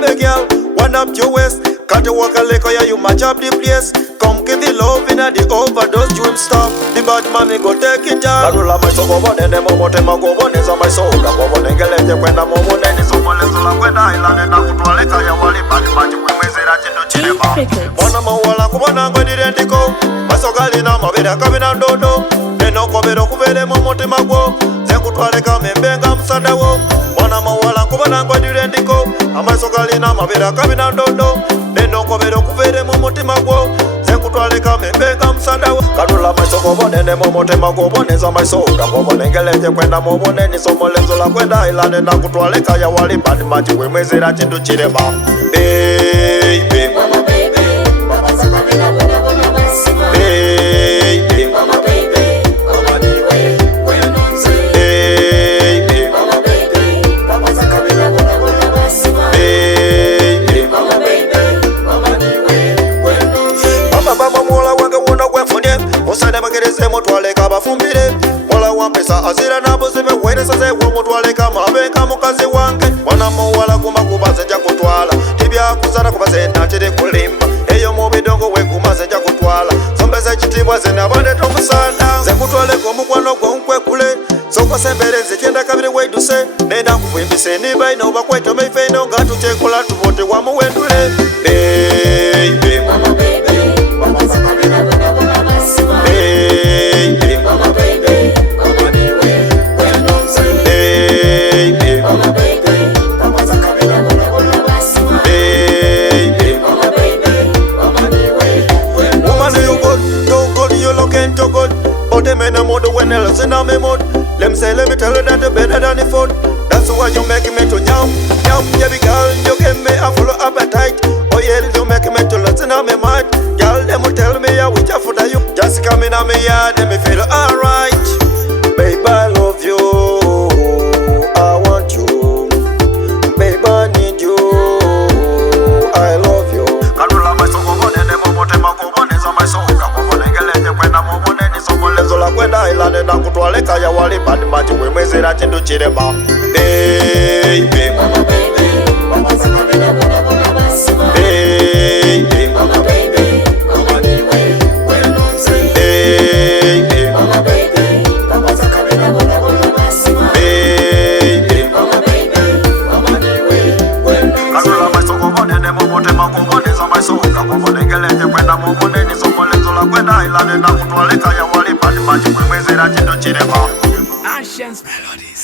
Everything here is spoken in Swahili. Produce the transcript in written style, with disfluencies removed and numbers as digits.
baby girl, wind up your waist. Cut the walk a lick, yeah, you match up the place. Come give the love in the overdose, you stop. The bad man go take it down. Karula my soul, one and the moment I go one is on my soul. I go one and get it when I'm on one and it's on one level. When I land and I go to a lick, I want it, but the magic will miss it at the cinema. One of my wall, I go on and go to the go. My sogalina, my vida coming out dodo. Then no cover of the moment I go. Then go to a lick, I'm in Bengam Sadawo. One of my wall, I go on and go to the go. My sogalina, my vida coming out dodo. No kobero kuvere mumutima gwo Zenkutwale kamembega msandawo Kadula maisoko bonene mumutema kuboneza maisoka Kubonengeleje kwenda mubone nisomolezo la kwenda ilane na kutwale kaya wali pandi machi wemwezera chindu chirema Baby Mama baby Baba sakabila kwenda bona basima Baby Mama baby Mama niwe kwenonze Baby Mama baby Baba sakabila kwenda bona basima Baby Mama baby Baba mola wange wona gwefunye Osane magereze mutwale kabafumbire Mola wampesa azira nabuzime Wene saze wo mutwale kamabenga mukazi wange Wana mowala kuma kubaze nja kutwala Tibya kuzana kubaze natire kulimba Eyo mubidongo we kumaze nja kutwala Zombeze chitibwa zena bande tomusana Ze kutwale komukwano gwonkwe kule Soko sembereze chenda kabire weiduse Nena kufuimbise niba inoba kweto meifeino Ngatu chekola tuvote wa muwendule Baby Mama baby Mama sakabila kwenda bona basima Baby Mama baby Mama niwe kwenonze Baby Mama baby Mama sakabila kwenda bona basima Baby Mama baby Mama niwe kwenonze Woman you good, too good, you looking too good But them in the mood when else in me mood Let me tell you that you're better than the food That's why you make me to nyam Nyam, baby girl, you give me a full appetite Oh yeah, you make me to listen on me mind Girl, them will tell me I wish I for you Just come in on me yard, let me feel alright Babe, I love you I want you Babe, I need you I love you Karula maisoko bonene momote makuboneza maisoka Kubonengeleje kwenda mubone nisomolezo la kwenda ilane na kutwale kaya wali pandi machi wemwezera chindu chirema Baby Mama baby Mama sakabila kwenda bona basima Baby Mama baby Mama niwe kwenonze Baby Mama baby Mama sakabila kwenda bona basima Baby Mama baby Mama niwe kwenonze Karula maisoko bonene momote makuboneza maisoka Kubonengeleje kwenda mubone nisomolezo la kwenda ilane na kutwale kaya wali pandi machi wemwezera chindu chirema Ancients Melodies